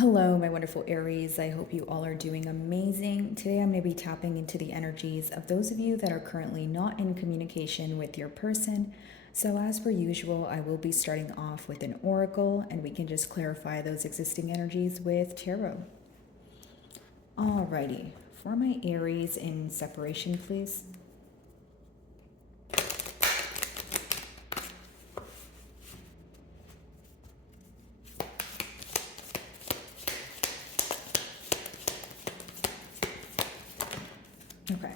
Hello, my wonderful Aries. I hope you all are doing amazing. Today, I'm going to be tapping into the energies of those of you that are currently not in communication with your person. So, as per usual, I will be starting off with an oracle, and we can just clarify those existing energies with tarot. Alrighty, for my Aries in separation, please. Okay.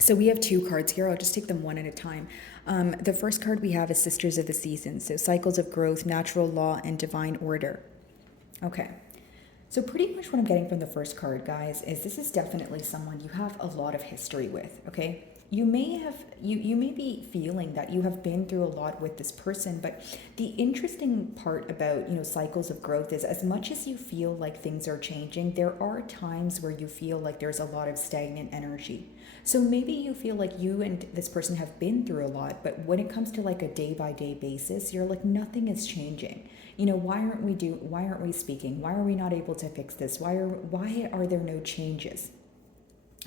So we have two cards here. I'll just take them one at a time. The first card we have is Sisters of the Seasons. So cycles of growth, natural law, and divine order. Okay. So pretty much what I'm getting from the first card, guys, is this is definitely someone you have a lot of history with, okay? You may be feeling that you have been through a lot with this person, but the interesting part about, cycles of growth is as much as you feel like things are changing, there are times where you feel like there's a lot of stagnant energy. So maybe you feel like you and this person have been through a lot, but when it comes to like a day by day basis, you're like nothing is changing. Why aren't we speaking? Why are we not able to fix this? Why are there no changes?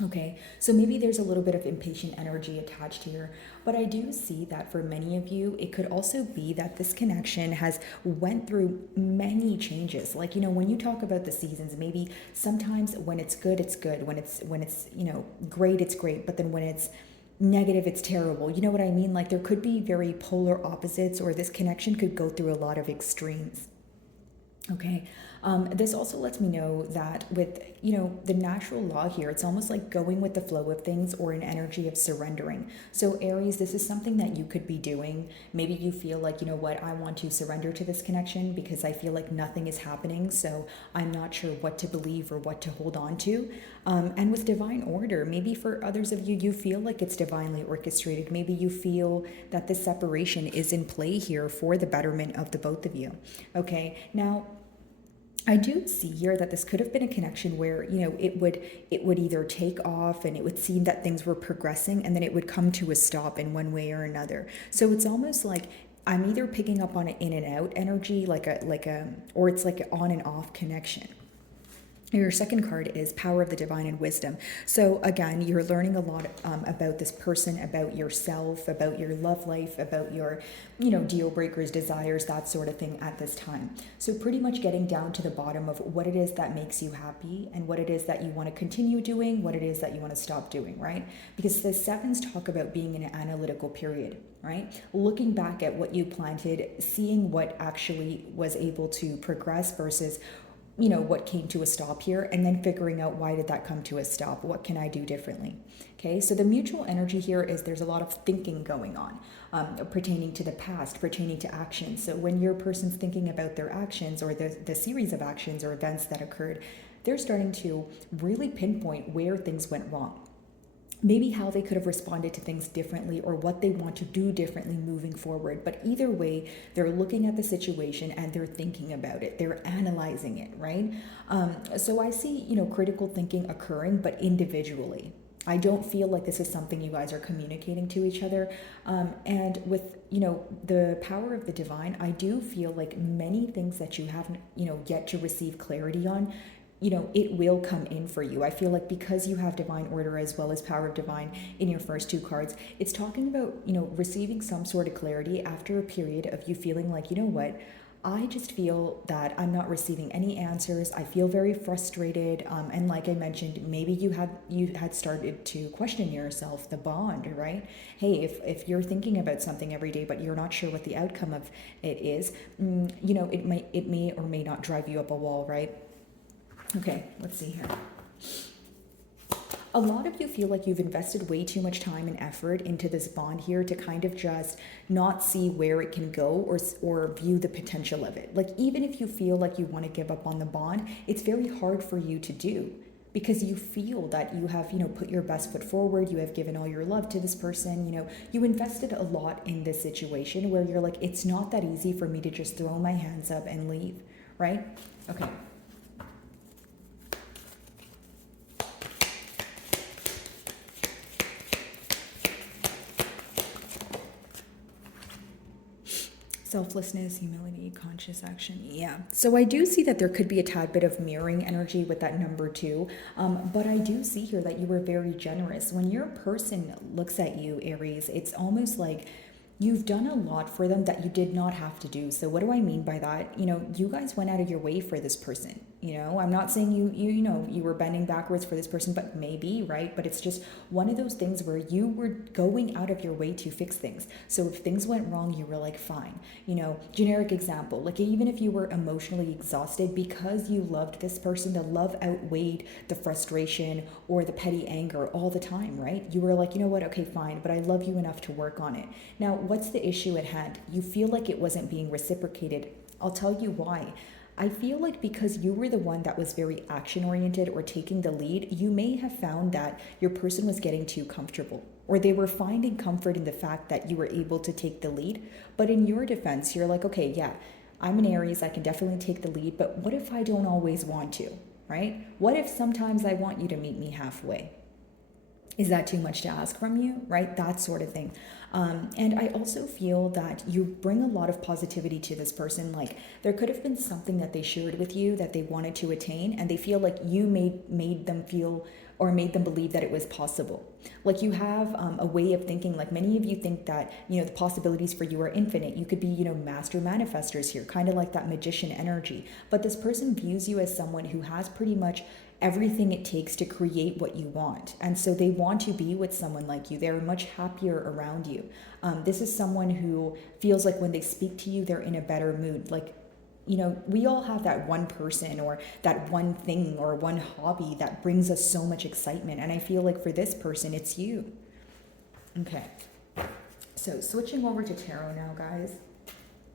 Okay, so maybe there's a little bit of impatient energy attached here, but I do see that for many of you, it could also be that this connection has went through many changes. Like, when you talk about the seasons, maybe sometimes when it's good, it's good. When it's great, it's great. But then when it's negative, it's terrible. You know what I mean? Like there could be very polar opposites, or this connection could go through a lot of extremes. Okay. This also lets me know that with, the natural law here, it's almost like going with the flow of things or an energy of surrendering. So Aries, this is something that you could be doing. Maybe you feel like, you know what, I want to surrender to this connection because I feel like nothing is happening. So I'm not sure what to believe or what to hold on to. And with divine order, maybe for others of you, you feel like it's divinely orchestrated. Maybe you feel that this separation is in play here for the betterment of the both of you. Okay. Now, I do see here that this could have been a connection where, it would either take off and it would seem that things were progressing, and then it would come to a stop in one way or another. So it's almost like I'm either picking up on an in and out energy, or it's like an on and off connection. Your second card is Power of the Divine and Wisdom. So again, you're learning a lot about this person, about yourself, about your love life, about your, deal breakers, desires, that sort of thing at this time. So pretty much getting down to the bottom of what it is that makes you happy and what it is that you want to continue doing, what it is that you want to stop doing, right? Because the sevens talk about being in an analytical period, right? Looking back at what you planted, seeing what actually was able to progress versus what came to a stop here, and then figuring out why did that come to a stop? What can I do differently? Okay, so the mutual energy here is there's a lot of thinking going on pertaining to the past, pertaining to actions. So when your person's thinking about their actions or the series of actions or events that occurred, they're starting to really pinpoint where things went wrong. Maybe how they could have responded to things differently or what they want to do differently moving forward. But either way, they're looking at the situation and they're thinking about it. They're analyzing it, right? So I see, critical thinking occurring, but individually. I don't feel like this is something you guys are communicating to each other. And with, the power of the divine, I do feel like many things that you haven't, yet to receive clarity on, it will come in for you. I feel like because you have divine order as well as power of divine in your first two cards, it's talking about, receiving some sort of clarity after a period of you feeling like, you know what, I just feel that I'm not receiving any answers. I feel very frustrated. And like I mentioned, maybe you had started to question yourself, the bond, right? Hey, if you're thinking about something every day, but you're not sure what the outcome of it is, it may or may not drive you up a wall, right? Okay, let's see here. A lot of you feel like you've invested way too much time and effort into this bond here to kind of just not see where it can go or view the potential of it. Like even if you feel like you want to give up on the bond, it's very hard for you to do because you feel that you have, put your best foot forward, you have given all your love to this person, you invested a lot in this situation where you're like, it's not that easy for me to just throw my hands up and leave, right? Okay. Selflessness, humility, conscious action. Yeah. So I do see that there could be a tad bit of mirroring energy with that number two. But I do see here that you were very generous. When your person looks at you, Aries, it's almost like you've done a lot for them that you did not have to do. So what do I mean by that? You guys went out of your way for this person. I'm not saying you were bending backwards for this person, but maybe, right? But it's just one of those things where you were going out of your way to fix things. So if things went wrong, you were like, fine. Generic example, like even if you were emotionally exhausted because you loved this person, the love outweighed the frustration or the petty anger all the time, right? You were like, you know what? Okay, fine, but I love you enough to work on it. Now, what's the issue at hand? You feel like it wasn't being reciprocated. I'll tell you why. I feel like because you were the one that was very action oriented or taking the lead, you may have found that your person was getting too comfortable, or they were finding comfort in the fact that you were able to take the lead. But in your defense, you're like, okay, yeah, I'm an Aries, I can definitely take the lead, but what if I don't always want to, right? What if sometimes I want you to meet me halfway? Is that too much to ask from you, right? That sort of thing. And I also feel that you bring a lot of positivity to this person. Like there could have been something that they shared with you that they wanted to attain, and they feel like you made them feel or made them believe that it was possible. Like you have a way of thinking, like many of you think that, the possibilities for you are infinite. You could be, master manifestors here, kind of like that magician energy. But this person views you as someone who has pretty much everything it takes to create what you want. And so they want to be with someone like you. They're much happier around you. This is someone who feels like when they speak to you, they're in a better mood. Like, we all have that one person or that one thing or one hobby that brings us so much excitement. And I feel like for this person, it's you. Okay. So switching over to tarot now, guys.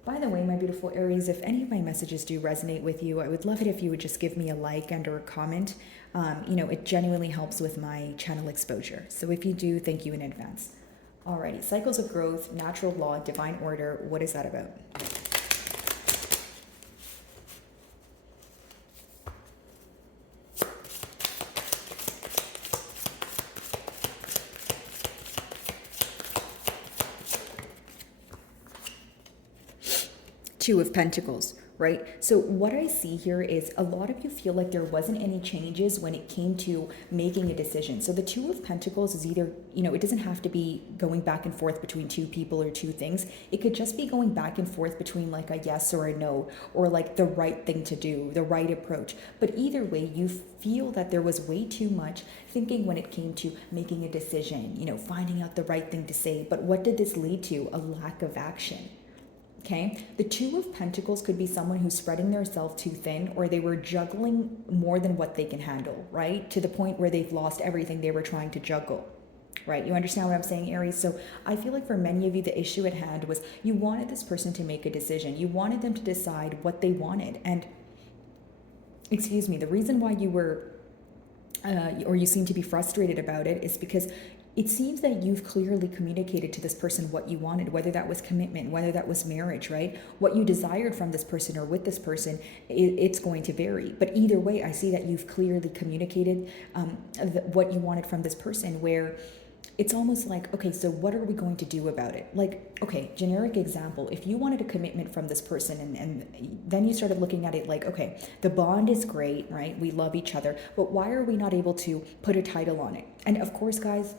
By the way, my beautiful Aries, if any of my messages do resonate with you, I would love it if you would just give me a like and or a comment. It genuinely helps with my channel exposure. So if you do, thank you in advance. Alrighty, cycles of growth, natural law, divine order. What is that about? Two of Pentacles, right? So what I see here is a lot of you feel like there wasn't any changes when it came to making a decision. So the Two of Pentacles is either, it doesn't have to be going back and forth between two people or two things. It could just be going back and forth between like a yes or a no, or like the right thing to do, the right approach. But either way, you feel that there was way too much thinking when it came to making a decision, finding out the right thing to say. But what did this lead to? A lack of action. Okay, the Two of Pentacles could be someone who's spreading themselves too thin, or they were juggling more than what they can handle, right? To the point where they've lost everything they were trying to juggle, right? You understand what I'm saying, Aries? So I feel like for many of you, the issue at hand was you wanted this person to make a decision. You wanted them to decide what they wanted. And, the reason why you were, or you seem to be frustrated about it is because it seems that you've clearly communicated to this person what you wanted, whether that was commitment, whether that was marriage, right? What you desired from this person or with this person, it's going to vary. But either way, I see that you've clearly communicated what you wanted from this person, where it's almost like, okay, so what are we going to do about it? Like, okay, generic example, if you wanted a commitment from this person and then you started looking at it like, okay, the bond is great, right? We love each other, but why are we not able to put a title on it? And of course, guys,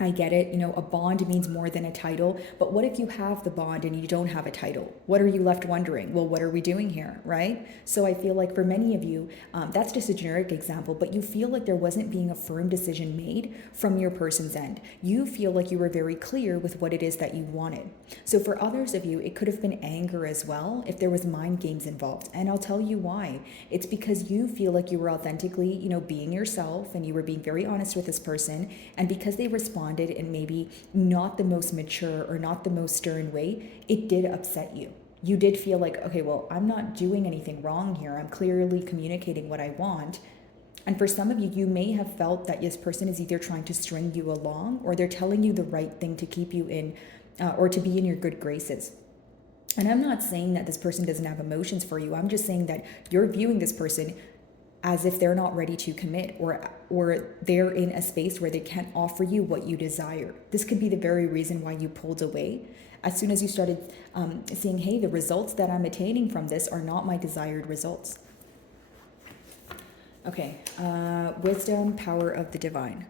I get it, a bond means more than a title, but what if you have the bond and you don't have a title? What are you left wondering? Well, what are we doing here, right? So I feel like for many of you, that's just a generic example, but you feel like there wasn't being a firm decision made from your person's end. You feel like you were very clear with what it is that you wanted. So for others of you, it could have been anger as well if there was mind games involved. And I'll tell you why. It's because you feel like you were authentically, being yourself, and you were being very honest with this person, and because they responded in maybe not the most mature or not the most stern way, it did upset you. You did feel like, okay, well, I'm not doing anything wrong here. I'm clearly communicating what I want. And for some of you, you may have felt that this person is either trying to string you along, or they're telling you the right thing to keep you in, or to be in your good graces. And I'm not saying that this person doesn't have emotions for you. I'm just saying that you're viewing this person as if they're not ready to commit, or they're in a space where they can't offer you what you desire. This could be the very reason why you pulled away. As soon as you started seeing, hey, the results that I'm attaining from this are not my desired results. Okay, wisdom, power of the divine.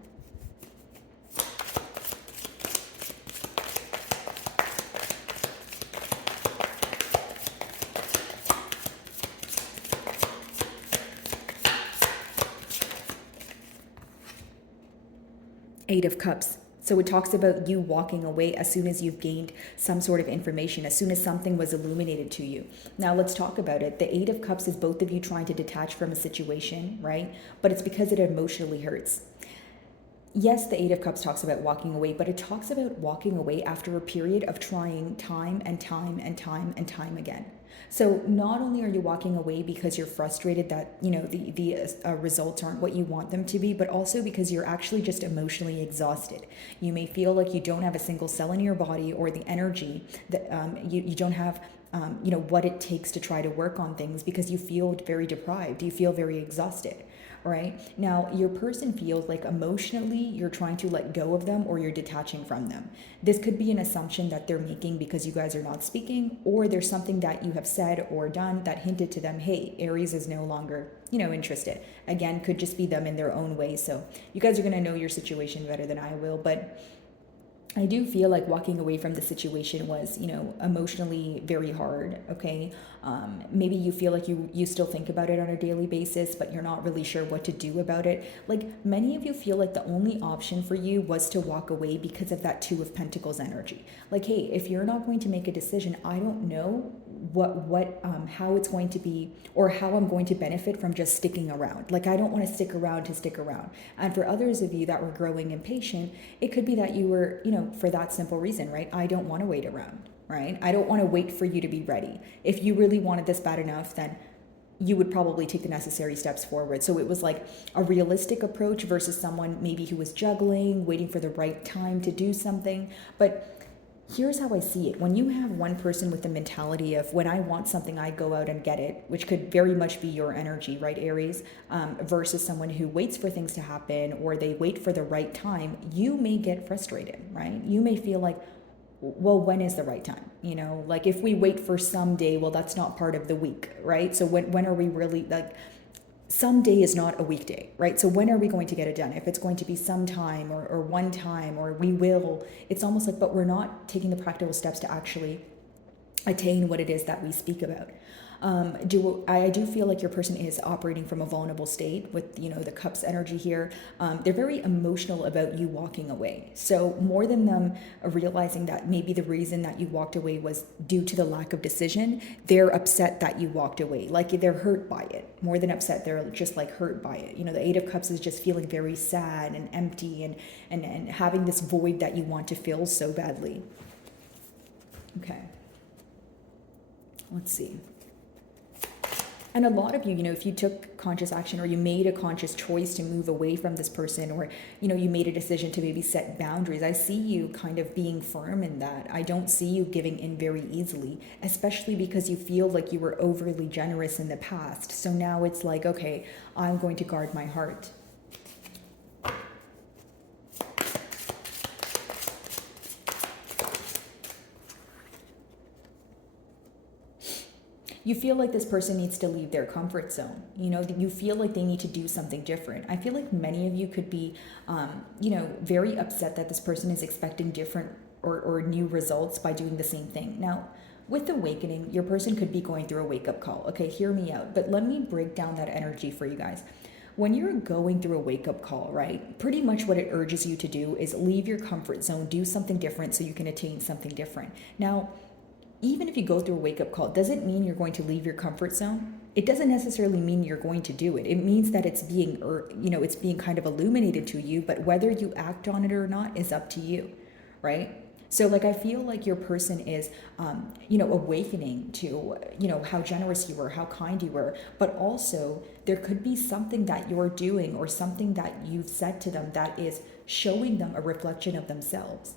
Eight of Cups. So it talks about you walking away as soon as you've gained some sort of information, as soon as something was illuminated to you. Now let's talk about it. The Eight of Cups is both of you trying to detach from a situation, right? But it's because it emotionally hurts. Yes, the Eight of Cups talks about walking away, but it talks about walking away after a period of trying time and time and time and time again. So not only are you walking away because you're frustrated that, you know, the results aren't what you want them to be, but also because you're actually just emotionally exhausted. You may feel like you don't have a single cell in your body or the energy that you don't have you know, what it takes to try to work on things because you feel very deprived. You feel very exhausted. Right? Now, your person feels like emotionally you're trying to let go of them or you're detaching from them. This could be an assumption that they're making because you guys are not speaking, or there's something that you have said or done that hinted to them, hey, Aries is no longer, you know, interested. Again, could just be them in their own way. So you guys are going to know your situation better than I will, but I do feel like walking away from the situation was, you know, emotionally very hard, okay? Maybe you feel like you still think about it on a daily basis, but you're not really sure what to do about it. Like many of you feel like the only option for you was to walk away because of that Two of Pentacles energy. Like, hey, if you're not going to make a decision, I don't know how it's going to be or how I'm going to benefit from just sticking around. Like, I don't want to stick around to stick around. And for others of you that were growing impatient, it could be that you were, you know, for that simple reason, right? I don't want to wait around, right? I don't want to wait for you to be ready. If you really wanted this bad enough, then you would probably take the necessary steps forward. So it was like a realistic approach versus someone maybe who was juggling, waiting for the right time to do something. But here's how I see it. When you have one person with the mentality of when I want something, I go out and get it, which could very much be your energy, right, Aries, versus someone who waits for things to happen or they wait for the right time, you may get frustrated, right? You may feel like, well, when is the right time? You know, like if we wait for someday, well, that's not part of the week, right? So when are we really like, someday is not a weekday, right? So when are we going to get it done? If it's going to be sometime or one time or we will, it's almost like, but we're not taking the practical steps to actually attain what it is that we speak about. I do feel like your person is operating from a vulnerable state with, you know, the Cups energy here. They're very emotional about you walking away. So more than them realizing that maybe the reason that you walked away was due to the lack of decision, they're upset that you walked away. Like they're hurt by it. More than upset, they're just like hurt by it. You know, the Eight of Cups is just feeling very sad and empty and having this void that you want to fill so badly. Okay. Let's see. And a lot of you, you know, if you took conscious action or you made a conscious choice to move away from this person, or, you know, you made a decision to maybe set boundaries, I see you kind of being firm in that. I don't see you giving in very easily, especially because you feel like you were overly generous in the past. So now it's like, okay, I'm going to guard my heart. You feel like this person needs to leave their comfort zone. You know, you feel like they need to do something different. I feel like many of you could be, you know, very upset that this person is expecting different or new results by doing the same thing. Now, with awakening, your person could be going through a wake-up call. Okay, hear me out. But let me break down that energy for you guys. When you're going through a wake-up call, right, pretty much what it urges you to do is leave your comfort zone, do something different so you can attain something different. Now, even if you go through a wake-up call, does it mean you're going to leave your comfort zone? It doesn't necessarily mean you're going to do it. It means that it's being, you know, it's being kind of illuminated to you, but whether you act on it or not is up to you, right? So like, I feel like your person is, you know, awakening to, you know, how generous you were, how kind you were, but also there could be something that you're doing or something that you've said to them that is showing them a reflection of themselves.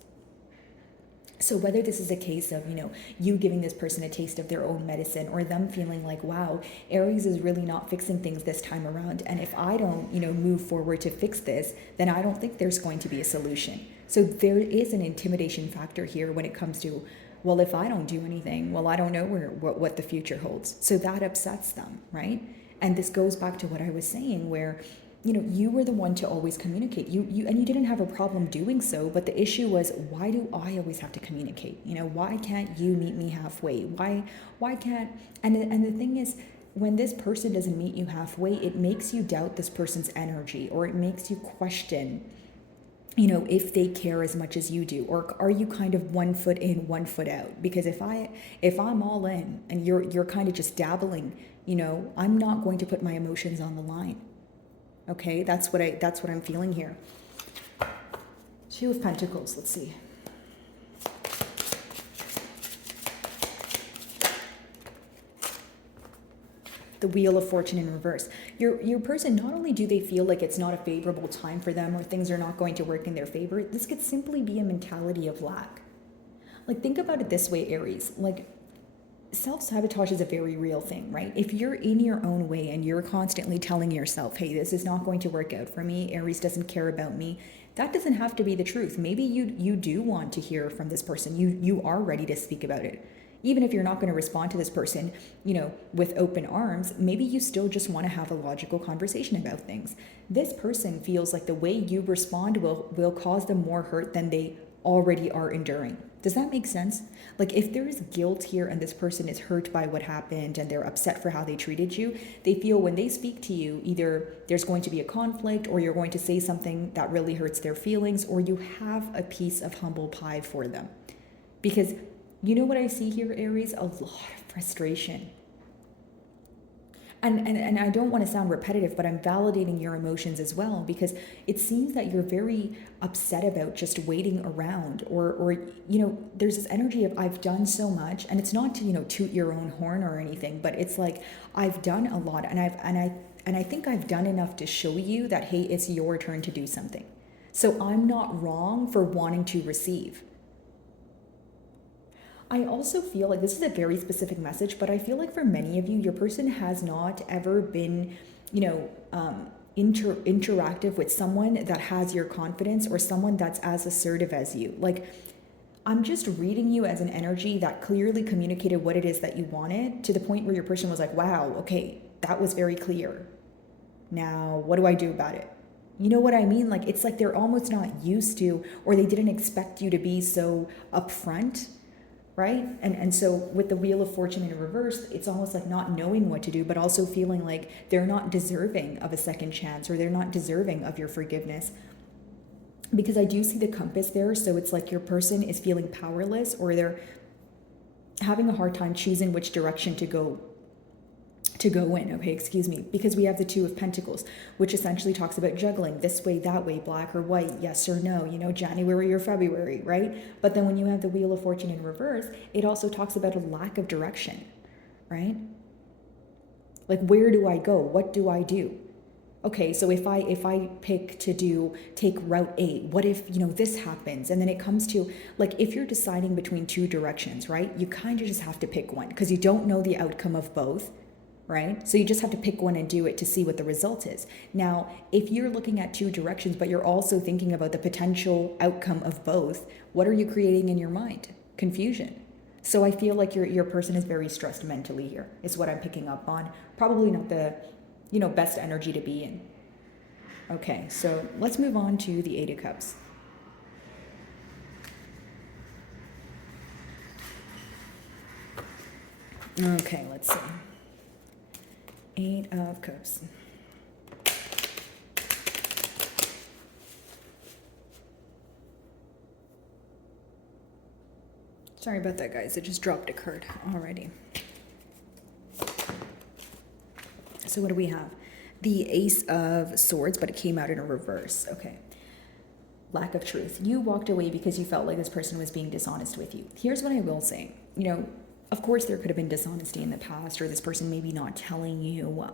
So whether this is a case of, you know, you giving this person a taste of their own medicine or them feeling like, wow, Aries is really not fixing things this time around. And if I don't, you know, move forward to fix this, then I don't think there's going to be a solution. So there is an intimidation factor here when it comes to well, if I don't do anything, well, I don't know what the future holds. So that upsets them, right? And this goes back to what I was saying, where you were the one to always communicate. And you didn't have a problem doing so, but the issue was, why do I always have to communicate? Why can't you meet me halfway? Why can't? And the thing is, when this person doesn't meet you halfway, it makes you doubt this person's energy, or it makes you question, if they care as much as you do, or are you kind of 1 foot in, 1 foot out? Because if I'm all in and you're kind of just dabbling, I'm not going to put my emotions on the line. Okay, that's what I'm feeling here. Two of Pentacles, let's see. The Wheel of Fortune in reverse. Your person, not only do they feel like it's not a favorable time for them, or things are not going to work in their favor, this could simply be a mentality of lack. Like, think about it this way, Aries. Like, self-sabotage is a very real thing, right? If you're in your own way and you're constantly telling yourself, hey, this is not going to work out for me, Aries doesn't care about me, that doesn't have to be the truth. Maybe you do want to hear from this person. You are ready to speak about it. Even if you're not going to respond to this person, with open arms, maybe you still just want to have a logical conversation about things. This person feels like the way you respond will cause them more hurt than they already are enduring. Does that make sense? Like, if there is guilt here and this person is hurt by what happened and they're upset for how they treated you, they feel when they speak to you, either there's going to be a conflict, or you're going to say something that really hurts their feelings, or you have a piece of humble pie for them. Because you know what I see here, Aries? A lot of frustration. And I don't want to sound repetitive, but I'm validating your emotions as well, because it seems that you're very upset about just waiting around, or there's this energy of, I've done so much, and it's not to toot your own horn or anything, but it's like, I've done a lot, and I think I've done enough to show you that, hey, it's your turn to do something. So I'm not wrong for wanting to receive. I also feel like this is a very specific message, but I feel like for many of you, your person has not ever been, interactive with someone that has your confidence, or someone that's as assertive as you. Like, I'm just reading you as an energy that clearly communicated what it is that you wanted, to the point where your person was like, wow, okay, that was very clear. Now, what do I do about it? You know what I mean? Like, it's like they're almost not used to, or they didn't expect you to be so upfront. Right? And so with the Wheel of Fortune in reverse, it's almost like not knowing what to do, but also feeling like they're not deserving of a second chance, or they're not deserving of your forgiveness. Because I do see the compass there. So it's like your person is feeling powerless, or they're having a hard time choosing which direction to go in, okay, excuse me, because we have the Two of Pentacles, which essentially talks about juggling this way, that way, black or white, yes or no, January or February, right? But then when you have the Wheel of Fortune in reverse, it also talks about a lack of direction, right? Like, where do I go? What do I do? Okay, so if I pick to take route A, what if, this happens? And then it comes to, like, if you're deciding between two directions, right? You kind of just have to pick one, because you don't know the outcome of both. Right? So you just have to pick one and do it to see what the result is. Now, if you're looking at two directions, but you're also thinking about the potential outcome of both, what are you creating in your mind? Confusion. So I feel like your person is very stressed mentally here, is what I'm picking up on. Probably not the, best energy to be in. Okay, so let's move on to the Eight of Cups. Okay, let's see. Eight of Cups. Sorry about that, guys. I just dropped a card already. So what do we have? The Ace of Swords, but it came out in a reverse. Okay. Lack of truth. You walked away because you felt like this person was being dishonest with you. Here's what I will say. Of course, there could have been dishonesty in the past, or this person maybe not telling you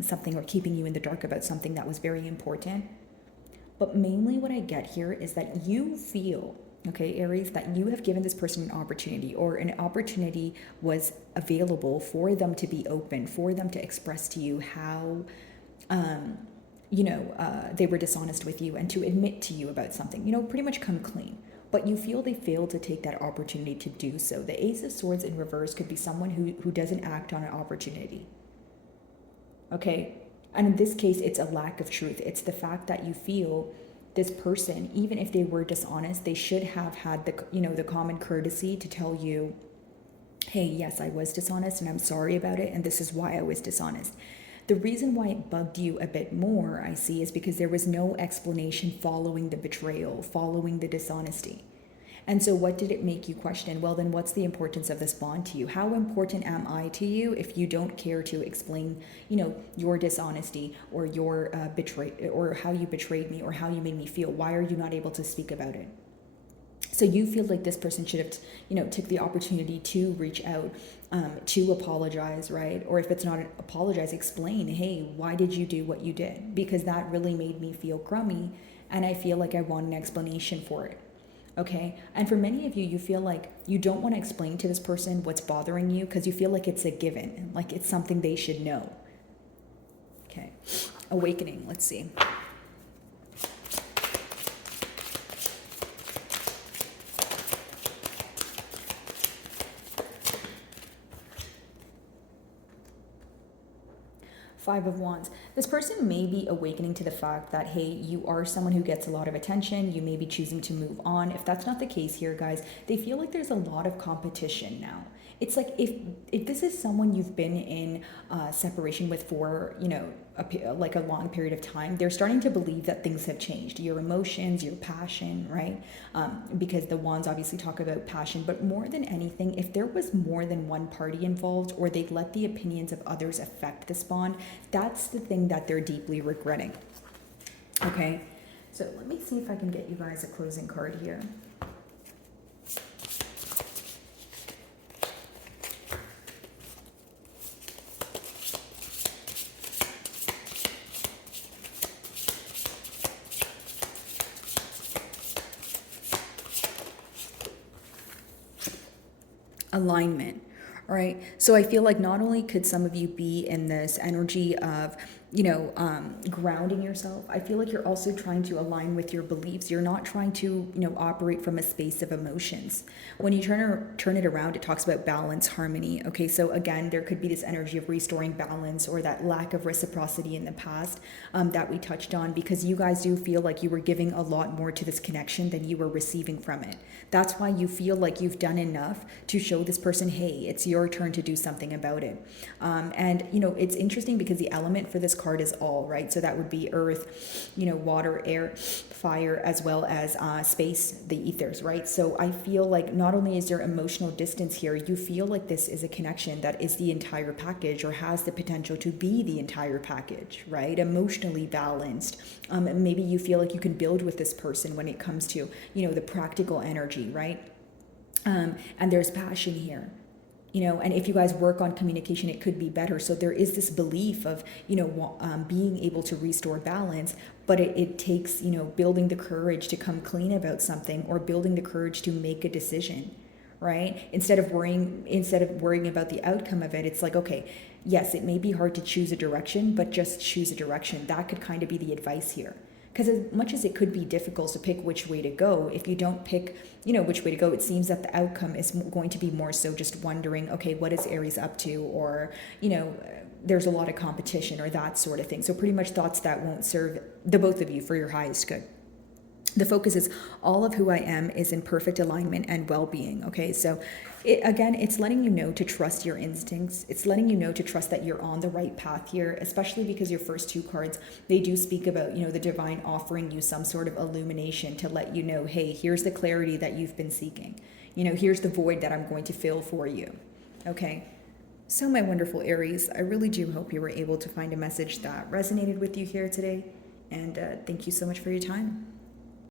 something, or keeping you in the dark about something that was very important. But mainly what I get here is that you feel, okay, Aries, that you have given this person an opportunity, or an opportunity was available for them to be open, for them to express to you how, they were dishonest with you, and to admit to you about something, pretty much come clean. but you feel they failed to take that opportunity to do so. The Ace of Swords in reverse could be someone who doesn't act on an opportunity. Okay? And in this case, it's a lack of truth. It's the fact that you feel this person, even if they were dishonest, they should have had the common courtesy to tell you, hey, yes, I was dishonest and I'm sorry about it, and this is why I was dishonest. The reason why it bugged you a bit more, I see, is because there was no explanation following the betrayal, following the dishonesty. And so what did it make you question? Well, then what's the importance of this bond to you? How important am I to you if you don't care to explain, your dishonesty or your or how you betrayed me or how you made me feel? Why are you not able to speak about it? So you feel like this person should have, took the opportunity to reach out, to apologize, right? Or if it's not apologize, explain, hey, why did you do what you did? Because that really made me feel crummy, and I feel like I want an explanation for it. Okay. And for many of you, you feel like you don't want to explain to this person what's bothering you because you feel like it's a given, like it's something they should know. Okay. Awakening. Let's see. Five of Wands. This person may be awakening to the fact that, hey, you are someone who gets a lot of attention. You may be choosing to move on. If that's not the case here, guys, they feel like there's a lot of competition now. It's like if this is someone you've been in separation with for, like a long period of time, they're starting to believe that things have changed. Your emotions, your passion, right? Because the Wands obviously talk about passion, but more than anything, if there was more than one party involved or they let the opinions of others affect this bond, that's the thing that they're deeply regretting. Okay, so let me see if I can get you guys a closing card here. Alignment. All right. So I feel like not only could some of you be in this energy of, grounding yourself, I feel like you're also trying to align with your beliefs. You're not trying to, operate from a space of emotions. When you turn it around, it talks about balance, harmony. Okay. So again, there could be this energy of restoring balance or that lack of reciprocity in the past that we touched on, because you guys do feel like you were giving a lot more to this connection than you were receiving from it. That's why you feel like you've done enough to show this person, hey, it's your turn to do something about it. And it's interesting because the element for this card is all, right? So that would be earth, water, air, fire, as well as space, the ethers, right? So I feel like not only is there emotional distance here, you feel like this is a connection that is the entire package or has the potential to be the entire package, right? Emotionally balanced. Maybe you feel like you can build with this person when it comes to, the practical energy, right? And there's passion here. And if you guys work on communication, it could be better. So there is this belief of, being able to restore balance, but it takes, building the courage to come clean about something or building the courage to make a decision, right? Instead of worrying about the outcome of it, it's like, okay, yes, it may be hard to choose a direction, but just choose a direction. That could kind of be the advice here. Because as much as it could be difficult to pick which way to go, if you don't pick, which way to go, it seems that the outcome is going to be more so just wondering, okay, what is Aries up to? Or, there's a lot of competition or that sort of thing. So pretty much thoughts that won't serve the both of you for your highest good. The focus is all of who I am is in perfect alignment and well-being. Okay, so it's letting you know to trust your instincts. It's letting you know to trust that you're on the right path here, especially because your first two cards, they do speak about, the divine offering you some sort of illumination to let you know, hey, here's the clarity that you've been seeking. Here's the void that I'm going to fill for you. Okay. So my wonderful Aries, I really do hope you were able to find a message that resonated with you here today. And thank you so much for your time.